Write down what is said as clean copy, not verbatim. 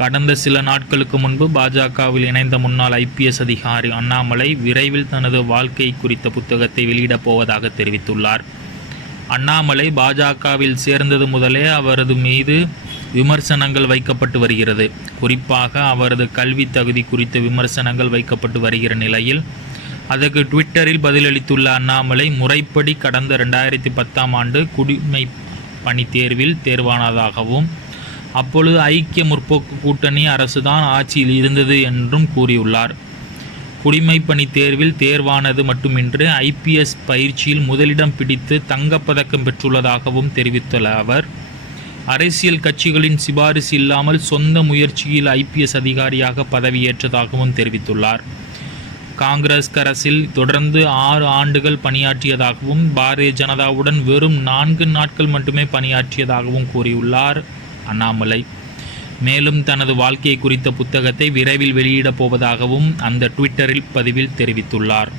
கடந்த சில நாட்களுக்கு முன்பு பாஜகவில் இணைந்த முன்னாள் IPS அதிகாரி அண்ணாமலை விரைவில் தனது வாழ்க்கை குறித்த புத்தகத்தை வெளியிடப் போவதாக தெரிவித்துள்ளார். அண்ணாமலை பாஜகவில் சேர்ந்தது முதலே அவரது மீது விமர்சனங்கள் வைக்கப்பட்டு வருகிறது. குறிப்பாக அவரது கல்வி தகுதி குறித்த விமர்சனங்கள் வைக்கப்பட்டு வருகிற நிலையில் அதற்கு ட்விட்டரில் பதிலளித்துள்ள அண்ணாமலை முறைப்படி கடந்த 2010ஆம் ஆண்டு குடிமை பணி தேர்வில் தேர்வானதாகவும் அப்பொழுது ஐக்கிய முற்போக்கு கூட்டணி அரசுதான் ஆட்சியில் இருந்தது என்றும் கூறியுள்ளார். குடிமைப்பணி தேர்வில் தேர்வானது மட்டுமின்றி IPS பயிற்சியில் முதலிடம் பிடித்து தங்கப்பதக்கம் பெற்றுள்ளதாகவும் தெரிவித்துள்ள அவர், அரசியல் கட்சிகளின் சிபாரிசு இல்லாமல் சொந்த முயற்சியில் IPS அதிகாரியாக பதவியேற்றதாகவும் தெரிவித்துள்ளார். காங்கிரஸ் அரசில் தொடர்ந்து 6 ஆண்டுகள் பணியாற்றியதாகவும் பாரதிய ஜனதாவுடன் வெறும் 4 நாட்கள் மட்டுமே பணியாற்றியதாகவும் கூறியுள்ளார் அண்ணாமலை. மேலும் தனது வாழ்க்கை குறித்த புத்தகத்தை விரைவில் வெளியிடப் போவதாகவும் அந்த ட்விட்டரில் பதிவில் தெரிவித்துள்ளார்.